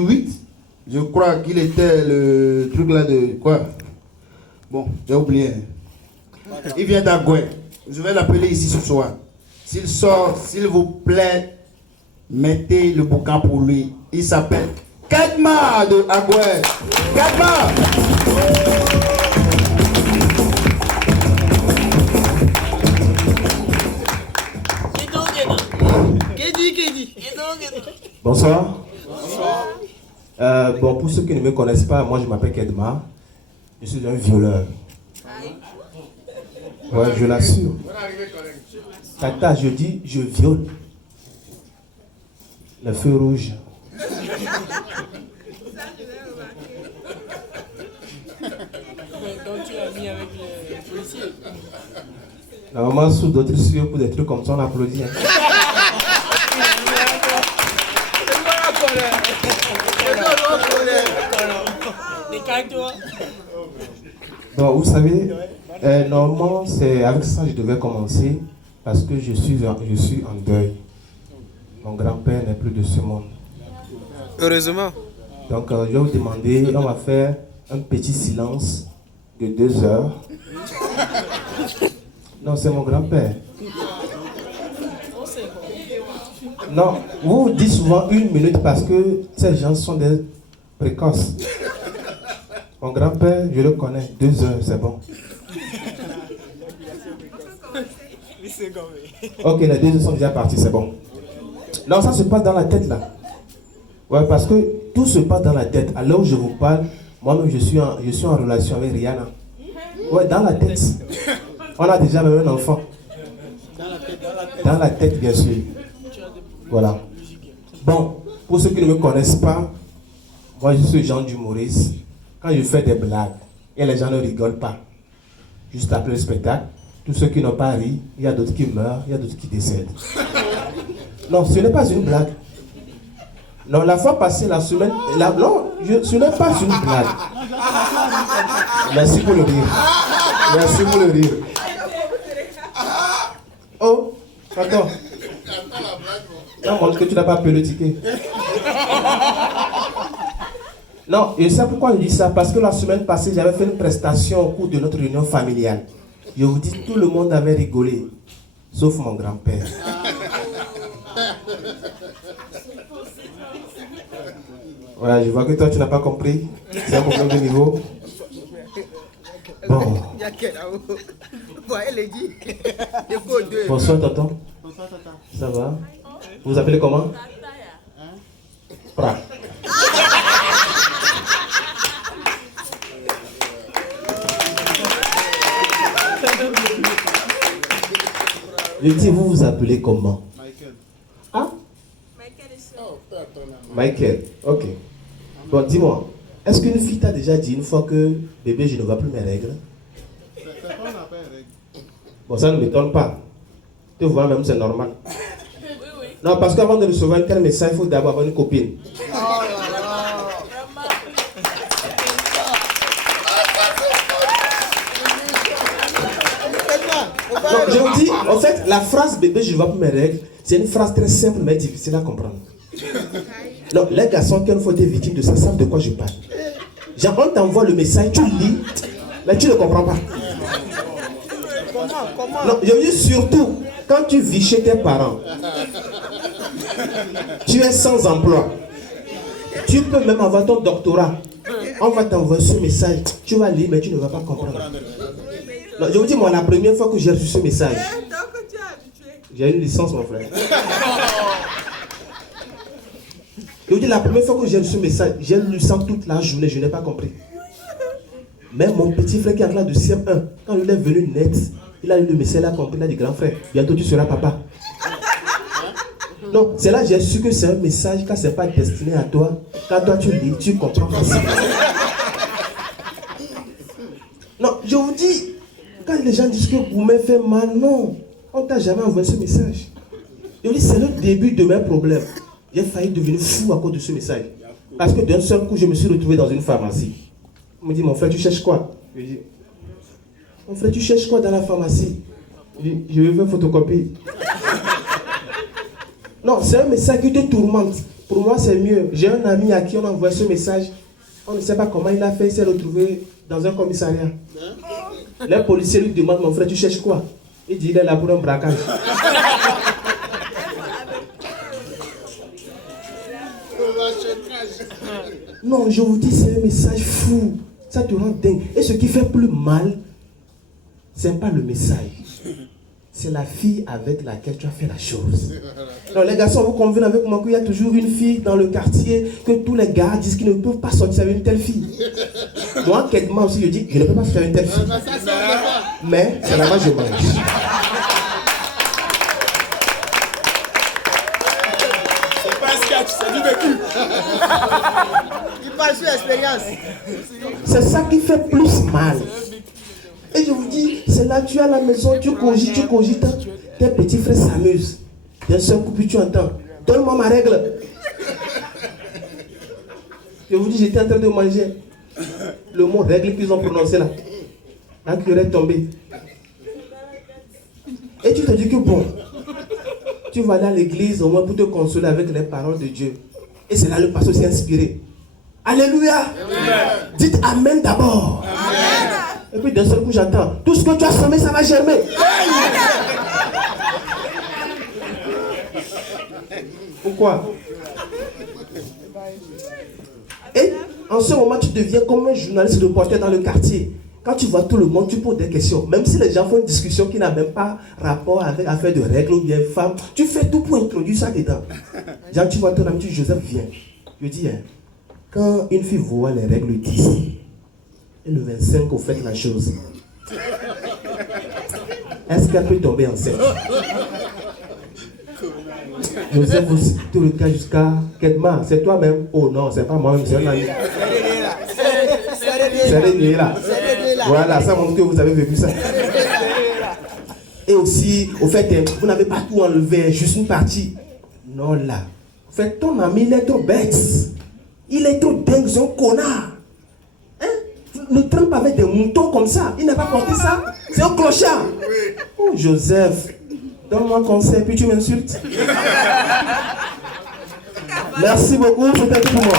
8, je crois qu'il était le truc là de quoi? Bon, j'ai oublié. Il vient d'Agoué. Je vais l'appeler ici ce soir. S'il sort, s'il vous plaît, mettez le bouquin pour lui. Il s'appelle Kadma de Agoué. Kadma! Bonsoir. Bon, pour ceux qui ne me connaissent pas, moi je m'appelle Kedma. Je suis un violeur. Ouais, je l'assure. Tata, je dis, je viole. Le feu rouge. Donc tu as mis avec les policiers. Normalement, sous d'autres cieux, pour des trucs comme ça, on applaudit. Hein. Bon, vous savez, normalement, c'est avec ça que je devais commencer parce que je suis en deuil. Mon grand-père n'est plus de ce monde. Heureusement. Donc, je vais vous demander, on va faire un petit silence de 2 heures. Non, c'est mon grand-père. Non, vous dites souvent 1 minute parce que ces gens sont des précoces. Mon grand-père, je le connais, 2 heures, c'est bon. Ok, les 2 heures sont déjà partis, c'est bon. Non, ça se passe dans la tête là. Ouais, parce que tout se passe dans la tête. À l'heure où je vous parle, moi-même je suis en relation avec Rihanna. Ouais, dans la tête. On a déjà même un enfant. Dans la tête, bien sûr. Voilà. Bon, pour ceux qui ne me connaissent pas, moi je suis Jean d'humoriste. Quand je fais des blagues, et les gens ne rigolent pas. Juste après le spectacle, tous ceux qui n'ont pas ri, il y a d'autres qui meurent, il y a d'autres qui décèdent. Non, ce n'est pas une blague. Non, la fois passée, la semaine... ce n'est pas une blague. Merci pour le rire. Merci pour le rire. Oh, attends. Non, montre que tu n'as pas payé le ticket. Non, et c'est pourquoi je dis ça. Parce que la semaine passée, j'avais fait une prestation au cours de notre réunion familiale. Je vous dis, tout le monde avait rigolé. Sauf mon grand-père. Voilà, je vois que toi, tu n'as pas compris. C'est un problème de niveau. Bon. Bonsoir, tonton. Bonsoir, tata. Ça va? Vous vous appelez comment? Pra. Je dis, vous vous appelez comment? Michael. Ah? Michael, ok. Bon, dis-moi, est-ce qu'une fille t'a déjà dit une fois que bébé, je ne vois plus mes règles? C'est quoi on appelle règle? Bon, ça ne m'étonne pas. Tu vois, même c'est normal. Non, parce qu'avant de recevoir un tel message, il faut d'abord avoir une copine. Donc, je vous dis, en fait, la phrase bébé, je ne vois plus mes règles, c'est une phrase très simple mais difficile à comprendre. Donc, les garçons qui ont été victimes de ça savent de quoi je parle. Genre, on t'envoie le message, tu lis, mais tu ne comprends pas. Comment? Non, je veux dire surtout, quand tu vis chez tes parents, tu es sans emploi, tu peux même avoir ton doctorat. On va t'envoyer ce message, tu vas lire, mais tu ne vas pas comprendre. Non, je vous dis, moi, la première fois que j'ai reçu ce message, j'ai une licence, mon frère. Je vous dis, la première fois que j'ai reçu ce message, j'ai lu ça toute la journée, je n'ai pas compris. Mais mon petit frère qui est en classe de CM1, quand il est venu net, il a lu le message, il a compris, il a dit, grand frère, bientôt tu seras papa. Non, c'est là que j'ai su que c'est un message, quand ce n'est pas destiné à toi, quand toi tu lis, tu comprends facilement. Non, je vous dis, quand les gens disent que vous m'avez fait mal, non, on ne t'a jamais envoyé ce message. Je vous dis, c'est le début de mes problèmes. J'ai failli devenir fou à cause de ce message. Parce que d'un seul coup, je me suis retrouvé dans une pharmacie. On me dit, mon frère, tu cherches quoi? Je dis, mon frère, tu cherches quoi dans la pharmacie? Je dis, je veux faire photocopie. Non, c'est un message qui te tourmente. Pour moi, c'est mieux. J'ai un ami à qui on a envoyé ce message. On ne sait pas comment il a fait. Il s'est retrouvé dans un commissariat. Les policiers lui demandent, mon frère, tu cherches quoi? Il dit, il est là pour un braquage. Non, je vous dis, c'est un message fou. Ça te rend dingue. Et ce qui fait plus mal, c'est pas le message. C'est la fille avec laquelle tu as fait la chose. Non, les garçons, vous convenez avec moi qu'il y a toujours une fille dans le quartier que tous les gars disent qu'ils ne peuvent pas sortir avec une telle fille. Moi, quêtement aussi, je dis, je ne peux pas faire une telle fille. Mais, c'est là-bas je mange. C'est pas un sketch, c'est du vécu. Il parle sur l'expérience. C'est ça qui fait plus mal. Et je vous dis, c'est là tu es à la maison, tu cogites, tes petits frères s'amusent. D'un seul coup, puis tu entends, donne-moi ma règle. Je vous dis, j'étais en train de manger. Le mot règle qu'ils ont prononcé là. La cuillère est tombée. Et tu te dis que bon, tu vas aller à l'église au moins pour te consoler avec les paroles de Dieu. Et c'est là le pasteur s'est inspiré. Alléluia. Dites Amen d'abord. Amen. Et puis d'un seul coup j'entends, tout ce que tu as semé, ça va germer. Pourquoi? Et en ce moment, tu deviens comme un journaliste reporter dans le quartier. Quand tu vois tout le monde, tu poses des questions. Même si les gens font une discussion qui n'a même pas rapport avec l'affaire de règles ou bien femme, tu fais tout pour introduire ça dedans. Genre, tu vois ton ami, tu dis, Joseph, viens. Je dis, hein, quand une fille voit les règles d'ici, et le 25, vous faites la chose. Est-ce qu'elle peut tomber enceinte? Joseph aussi, tout le cas jusqu'à Kedma, c'est toi-même. Oh non, c'est pas moi-même, c'est un ami. C'est régné là. Voilà, ça montre que vous avez vécu ça. Et aussi, au fait, vous n'avez pas tout enlevé, juste une partie. Non là. En fait, ton ami, il est trop bête. Il est trop dingue, c'est un connard. Hein? Ne traîne pas avec des moutons comme ça. Il n'a pas porté ça. C'est un clochard. Oh, Joseph, donne-moi conseil, puis tu m'insultes. Merci beaucoup, c'était tout pour moi.